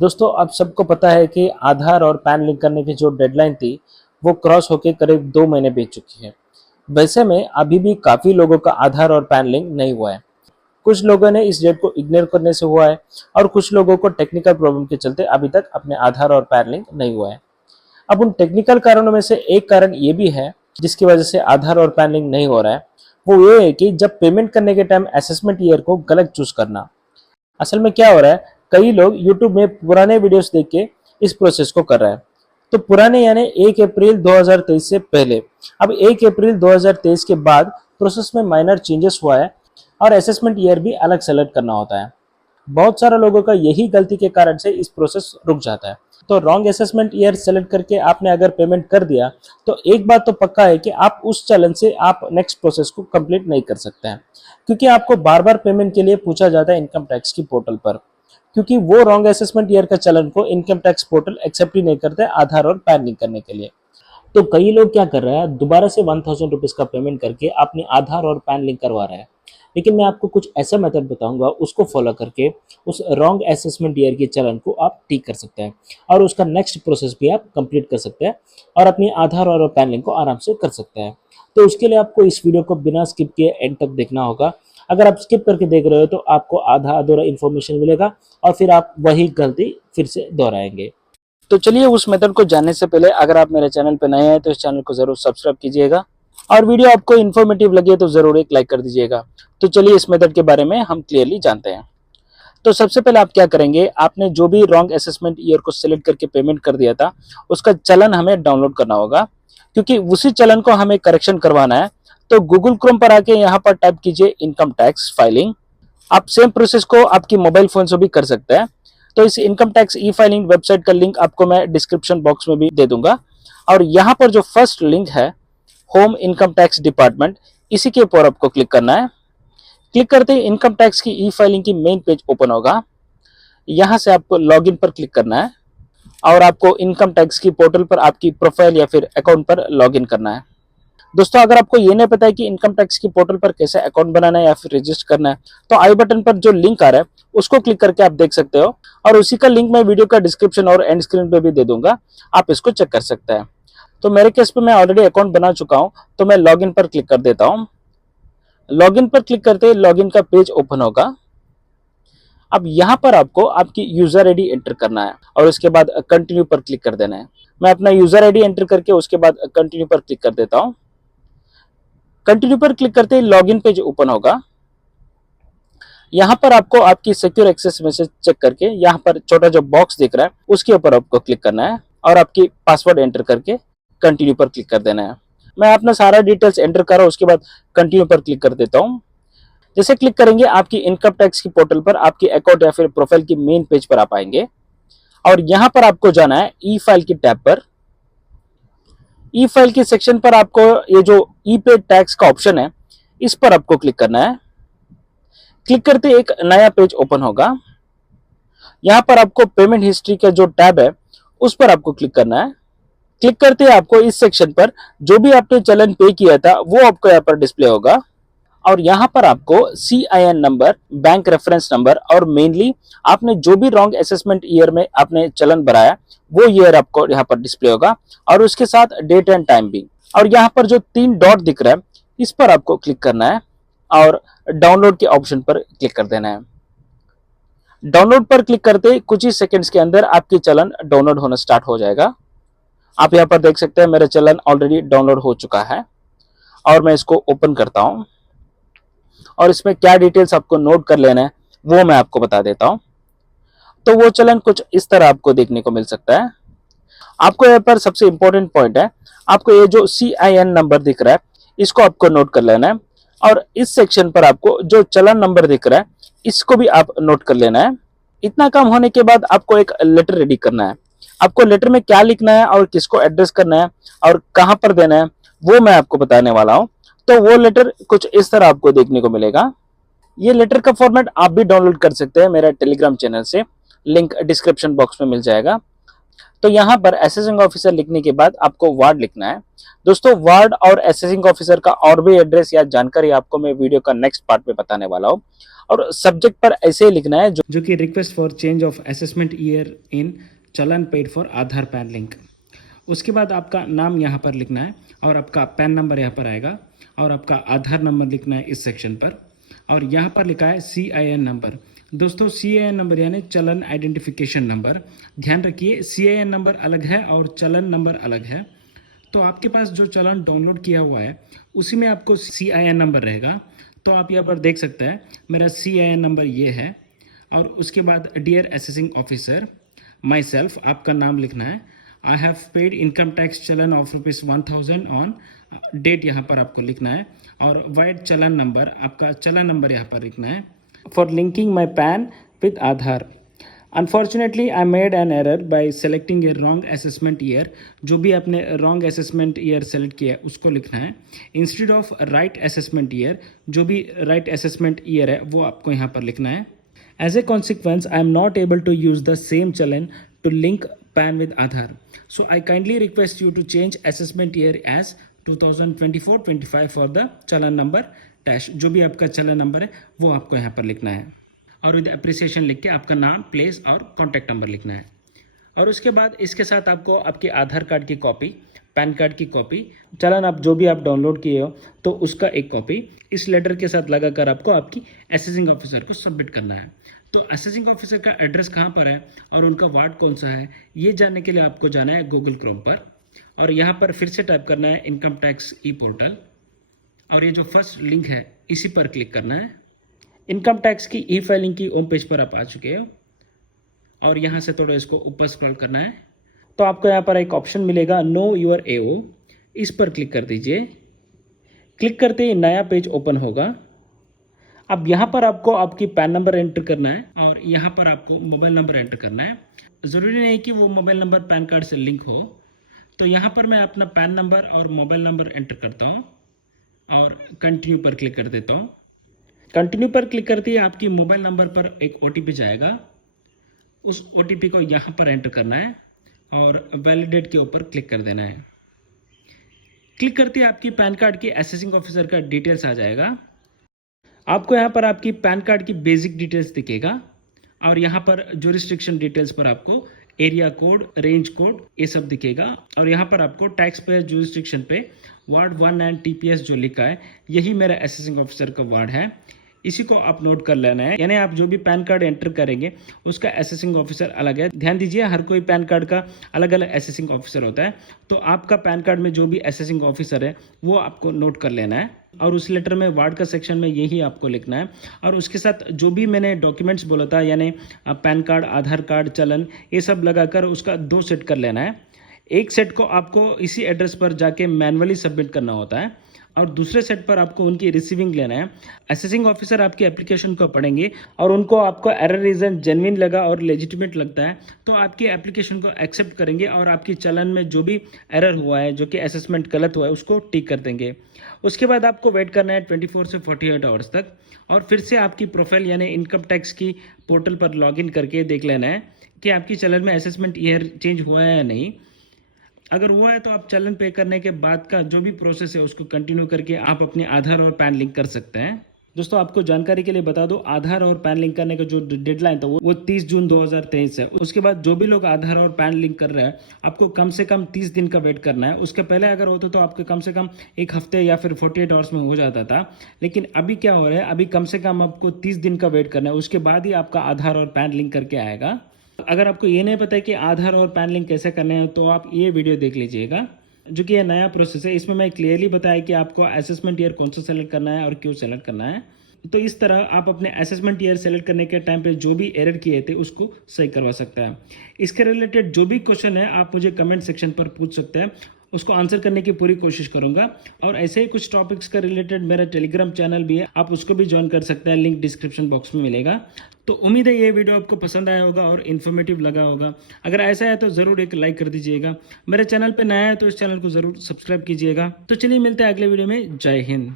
दोस्तों, आप सबको पता है कि आधार और पैन लिंक करने की जो डेडलाइन थी, वो क्रॉस होके करीब 2 महीने बीत चुकी है। वैसे में अभी भी काफ़ी लोगों का आधार और पैन लिंक नहीं हुआ है। कुछ लोगों ने इस डेट को इग्नोर करने से हुआ है और कुछ लोगों को टेक्निकल प्रॉब्लम के चलते अभी तक अपने आधार और पैन लिंक नहीं हुआ है। अब उन टेक्निकल कारणों में से एक कारण ये भी है, जिसकी वजह से आधार और पैन लिंक नहीं हो रहा है, वो ये है कि जब पेमेंट करने के टाइम असेसमेंट ईयर को गलत चूज़ करना। असल में क्या हो रहा है, कई लोग YouTube में पुराने वीडियोस देख के इस प्रोसेस को कर रहा है। तो पुराने यानी 1 अप्रैल 2023 से पहले। अब 1 अप्रैल 2023 के बाद प्रोसेस में माइनर चेंजेस हुआ है और असेसमेंट ईयर भी अलग सेलेक्ट करना होता है। बहुत सारे लोगों का यही गलती के कारण से इस प्रोसेस रुक जाता है। तो रॉन्ग असेसमेंट ईयर सेलेक्ट करके आपने अगर पेमेंट कर दिया, तो एक बात तो पक्का है कि आप उस चलन से आप नेक्स्ट प्रोसेस को कंप्लीट नहीं कर सकते हैं, क्योंकि आपको बार बार पेमेंट के लिए पूछा जाता है इनकम टैक्स की पोर्टल पर, क्योंकि वो रॉन्ग असेसमेंट ईयर का चलन को इनकम टैक्स पोर्टल एक्सेप्ट ही नहीं करते आधार और पैन लिंक करने के लिए। तो कई लोग क्या कर रहे हैं, दोबारा से 1000 रुपीज का पेमेंट करके अपनी आधार और पैन लिंक करवा रहे हैं। लेकिन मैं आपको कुछ ऐसा मेथड बताऊंगा, उसको फॉलो करके उस रॉन्ग असेसमेंट ईयर के चलन को आप ठीक कर सकते हैं और उसका नेक्स्ट प्रोसेस भी आप कंप्लीट कर सकते हैं और अपनी आधार और पैन लिंक को आराम से कर सकते हैं। तो उसके लिए आपको इस वीडियो को बिना स्किप किए एंड तक देखना होगा। अगर आप स्किप करके देख रहे हो तो आपको आधा अधूरा इन्फॉर्मेशन मिलेगा और फिर आप वही गलती फिर से दोहराएंगे। तो चलिए, उस मेथड को जानने से पहले अगर आप मेरे चैनल पर नए हैं तो इस चैनल को जरूर सब्सक्राइब कीजिएगा और वीडियो आपको इन्फॉर्मेटिव लगे तो जरूर एक लाइक कर दीजिएगा। तो चलिए, इस मेथड के बारे में हम क्लियरली जानते हैं। तो सबसे पहले आप क्या करेंगे, आपने जो भी रॉन्ग असेसमेंट ईयर को सिलेक्ट करके पेमेंट कर दिया था, उसका चलन हमें डाउनलोड करना होगा, क्योंकि उसी चलन को हमें करेक्शन करवाना है। तो गूगल क्रोम पर आके यहाँ पर टाइप कीजिए इनकम टैक्स फाइलिंग। आप सेम प्रोसेस को आपकी मोबाइल फोन से भी कर सकते हैं। तो इस income tax e filing website का लिंक आपको मैं डिस्क्रिप्शन बॉक्स में भी दे दूंगा। और यहाँ पर जो फर्स्ट लिंक है, होम इनकम टैक्स डिपार्टमेंट, इसी के ऊपर आपको क्लिक करना है। क्लिक करते ही इनकम टैक्स की ई फाइलिंग की मेन पेज ओपन होगा। यहाँ से आपको लॉगिन पर क्लिक करना है और आपको इनकम टैक्स की पोर्टल पर आपकी प्रोफाइल या फिर अकाउंट पर लॉगिन करना है। दोस्तों, अगर आपको ये नहीं पता है कि इनकम टैक्स की पोर्टल पर कैसे अकाउंट बनाना है या फिर रजिस्टर करना है, तो आई बटन पर जो लिंक आ रहा है उसको क्लिक करके आप देख सकते हो और उसी का लिंक मैं वीडियो का डिस्क्रिप्शन और एंड स्क्रीन पे भी दे दूंगा, आप इसको चेक कर सकते हैं। तो मेरे केस पे मैं ऑलरेडी अकाउंट बना चुका हूँ, तो मैं लॉगिन पर क्लिक कर देता हूँ। लॉगिन पर क्लिक करते ही लॉगिन का पेज ओपन होगा। अब यहाँ पर आपको आपकी यूजर आईडी एंटर करना है और उसके बाद कंटिन्यू पर क्लिक कर देना है। मैं अपना यूजर आईडी एंटर करके उसके बाद कंटिन्यू पर क्लिक कर देता हूँ। कंटिन्यू पर क्लिक करते ही लॉगिन पेज ओपन होगा। यहाँ पर आपको आपकी सिक्योर एक्सेस मैसेज चेक करके यहाँ पर छोटा जो बॉक्स दिख रहा है उसके ऊपर आपको क्लिक करना है और आपकी पासवर्ड एंटर करके कंटिन्यू पर क्लिक कर देना है। मैं अपना सारा डिटेल्स एंटर कर रहा हूँ, उसके बाद कंटिन्यू पर क्लिक कर देता हूँ। जैसे क्लिक करेंगे, आपकी इनकम टैक्स की पोर्टल पर आपकी अकाउंट या फिर प्रोफाइल की मेन पेज पर आप आएंगे और यहाँ पर आपको जाना है ई फाइल की टैब पर। ई फाइल के सेक्शन पर आपको ये जो ई पे टैक्स का ऑप्शन है, इस पर आपको क्लिक करना है। क्लिक करते एक नया पेज ओपन होगा। यहाँ पर आपको पेमेंट हिस्ट्री का जो टैब है उस पर आपको क्लिक करना है। क्लिक करते आपको इस सेक्शन पर जो भी आपने चलन पे किया था वो आपको यहाँ पर डिस्प्ले होगा और यहाँ पर आपको CIN number, bank reference number और मेनली आपने जो भी रॉन्ग असेसमेंट ईयर में आपने चलन भराया वो ईयर आपको यहाँ पर डिस्प्ले होगा और उसके साथ डेट एंड टाइम भी। और यहाँ पर जो 3 डॉट दिख रहा है इस पर आपको क्लिक करना है और डाउनलोड के ऑप्शन पर क्लिक कर देना है। डाउनलोड पर क्लिक करते कुछ ही सेकंड्स के अंदर आपकी चलन डाउनलोड होना स्टार्ट हो जाएगा। आप यहाँ पर देख सकते हैं मेरा चलन ऑलरेडी डाउनलोड हो चुका है और मैं इसको ओपन करता हूँ और इसमें क्या डिटेल्स आपको नोट कर लेना है वो मैं आपको बता देता हूँ। तो वो चलन कुछ इस तरह आपको देखने को मिल सकता है। आपको यहाँ पर सबसे इंपॉर्टेंट पॉइंट है, आपको ये जो CIN नंबर दिख रहा है इसको आपको नोट कर लेना है और इस सेक्शन पर आपको जो चलन नंबर दिख रहा है इसको भी आप नोट कर लेना है। इतना काम होने के बाद आपको एक लेटर रेडी करना है। आपको लेटर में क्या लिखना है और किसको एड्रेस करना है और कहां पर देना है वो मैं आपको बताने वाला हूं। तो वो लेटर कुछ इस तरह आपको देखने को मिलेगा। ये लेटर का फॉर्मेट आप भी डाउनलोड कर सकते हैं मेरा टेलीग्राम चैनल से, लिंक डिस्क्रिप्शन बॉक्स में मिल जाएगा। तो यहाँ पर असेसिंग ऑफिसर लिखने के बाद आपको वार्ड लिखना है। दोस्तों वार्ड और असेसिंग ऑफिसर का और भी एड्रेस या जानकारी आपको मैं वीडियो का नेक्स्ट पार्ट में बताने वाला हूँ। और सब्जेक्ट पर ऐसे ही लिखना है जो कि request for change of assessment year in challan paid for Aadhaar PAN link. उसके बाद आपका नाम यहाँ पर लिखना है और आपका पैन नंबर यहाँ पर आएगा और आपका आधार नंबर लिखना है इस सेक्शन पर। और यहाँ पर लिखा है CIN नंबर। दोस्तों CIN नंबर यानी चलन आइडेंटिफिकेशन नंबर। ध्यान रखिए CIN नंबर अलग है और चलन नंबर अलग है। तो आपके पास जो चलन डाउनलोड किया हुआ है उसी में आपको CIN नंबर रहेगा। तो आप यहाँ पर देख सकते हैं मेरा CIN नंबर ये है। और उसके बाद dear assessing officer myself आपका नाम लिखना है। I have paid income tax challan of ₹1000 on date यहाँ पर आपको लिखना है। और वाइड चलन नंबर आपका चलन नंबर यहाँ पर लिखना है। For linking my pan with Aadhaar unfortunately I made an error bye selecting A wrong assessment year. जो भी आपने रॉन्ग असेसमेंट ईयर सेलेक्ट किया है उसको लिखना है instead of right assessment year. जो भी राइट असेसमेंट ईयर है वो आपको यहाँ पर लिखना है। As a consequence, I am not able to use the same challan to link PAN with Aadhaar. So I kindly request you to change assessment year as 2024-25 for the challan number dash। जो भी आपका चलन number है वो आपको यहाँ पर लिखना है और विद अप्रिसिएशन लिख के आपका नाम, प्लेस और कॉन्टैक्ट नंबर लिखना है। और उसके बाद इसके साथ आपको आपके आधार कार्ड की कॉपी, पैन कार्ड की कॉपी, चलन आप जो भी आप डाउनलोड किए हो तो उसका एक कॉपी इस लेटर के साथ लगाकर आपको आपकी असेसिंग ऑफिसर को सबमिट करना है। तो असेसिंग ऑफिसर का एड्रेस कहाँ पर है और उनका वार्ड कौन सा है ये जानने के लिए आपको जाना है गूगल क्रोम पर और यहाँ पर फिर से टाइप करना है इनकम टैक्स ई पोर्टल और ये जो फर्स्ट लिंक है इसी पर क्लिक करना है। इनकम टैक्स की ई फाइलिंग की होम पेज पर आप आ चुके हो और यहाँ से थोड़ा इसको ऊपर स्क्रॉल करना है तो आपको यहाँ पर एक ऑप्शन मिलेगा नो योर AO। इस पर क्लिक कर दीजिए। क्लिक करते ही नया पेज ओपन होगा। अब यहाँ पर आपको आपकी पैन नंबर एंटर करना है और यहाँ पर आपको मोबाइल नंबर एंटर करना है। ज़रूरी नहीं कि वो मोबाइल नंबर पैन कार्ड से लिंक हो। तो यहाँ पर मैं अपना पैन नंबर और मोबाइल नंबर एंटर करता हूँ और कंटिन्यू पर क्लिक कर देता हूँ। कंटिन्यू पर क्लिक करते ही आपकी मोबाइल नंबर पर एक OTP जाएगा। उस OTP को यहाँ पर एंटर करना है और वैलिडेट के ऊपर क्लिक कर देना है। क्लिक करते ही आपकी पैन कार्ड की असेसिंग ऑफिसर का डिटेल्स आ जाएगा। आपको यहाँ पर आपकी पैन कार्ड की बेसिक डिटेल्स दिखेगा और यहाँ पर ज्यूरिसडिक्शन डिटेल्स पर आपको एरिया कोड, रेंज कोड ये सब दिखेगा और यहाँ पर आपको टैक्स पेयर ज्यूरिसडिक्शन पे वार्ड 1 एंड TPS जो लिखा है यही मेरा असेसिंग ऑफिसर का वार्ड है। इसी को आप नोट कर लेना है। यानी आप जो भी पैन कार्ड एंटर करेंगे उसका असेसिंग ऑफिसर अलग है। ध्यान दीजिए हर कोई पैन कार्ड का अलग अलग असेसिंग ऑफिसर होता है। तो आपका पैन कार्ड में जो भी असेसिंग ऑफिसर है वो आपको नोट कर लेना है और उस लेटर में वार्ड का सेक्शन में यही आपको लिखना है। और उसके साथ जो भी मैंने डॉक्यूमेंट्स बोला था यानी पैन कार्ड, आधार कार्ड, चलन ये सब लगाकर उसका 2 सेट कर लेना है। एक सेट को आपको इसी एड्रेस पर जाके मैनुअली सबमिट करना होता है और दूसरे सेट पर आपको उनकी रिसीविंग लेना है। असेसिंग ऑफिसर आपकी एप्लीकेशन को पढ़ेंगे और उनको आपको एरर रीजन जेन्युइन लगा और लेजिटिमेट लगता है तो आपकी एप्लीकेशन को एक्सेप्ट करेंगे और आपकी चलन में जो भी एरर हुआ है, जो कि असेसमेंट गलत हुआ है, उसको टिक कर देंगे। उसके बाद आपको वेट करना है 24 से 48 आवर्स तक और फिर से आपकी प्रोफाइल यानी इनकम टैक्स की पोर्टल पर लॉगिन करके देख लेना है कि आपकी चलन में असेसमेंट ईयर चेंज हुआ है या नहीं। अगर हुआ है तो आप चलन पे करने के बाद का जो भी प्रोसेस है उसको कंटिन्यू करके आप अपने आधार और पैन लिंक कर सकते हैं। दोस्तों आपको जानकारी के लिए बता दो, आधार और पैन लिंक करने का जो डेडलाइन था वो 30 जून 2023 है। उसके बाद जो भी लोग आधार और पैन लिंक कर रहे हैं आपको कम से कम 30 दिन का वेट करना है। उसके पहले अगर होता तो आपके कम से कम एक हफ्ते या फिर 48 आवर्स में हो जाता था। लेकिन अभी क्या हो रहा है, अभी कम से कम आपको 30 दिन का वेट करना है। उसके बाद ही आपका आधार और पैन लिंक करके आएगा। अगर आपको ये नहीं पता है कि आधार और पैन लिंक कैसे करने हैं तो आप ये वीडियो देख लीजिएगा, जो कि ये नया प्रोसेस है। इसमें मैं क्लियरली बताया कि आपको असेसमेंट ईयर कौन सा सेलेक्ट करना है और क्यों सेलेक्ट करना है। तो इस तरह आप अपने असेसमेंट ईयर सेलेक्ट करने के टाइम पे जो भी एरर किए थे उसको सही करवा सकते हैं। इसके रिलेटेड जो भी क्वेश्चन है आप मुझे कमेंट सेक्शन पर पूछ सकते हैं, उसको आंसर करने की पूरी कोशिश करूंगा। और ऐसे ही कुछ टॉपिक्स का रिलेटेड मेरा टेलीग्राम चैनल भी है, आप उसको भी ज्वाइन कर सकते हैं, लिंक डिस्क्रिप्शन बॉक्स में मिलेगा। तो उम्मीद है ये वीडियो आपको पसंद आया होगा और इन्फॉर्मेटिव लगा होगा। अगर ऐसा है तो ज़रूर एक लाइक कर दीजिएगा। मेरे चैनल पे नया है तो इस चैनल को ज़रूर सब्सक्राइब कीजिएगा। तो चलिए मिलते हैं अगले वीडियो में। जय हिंद।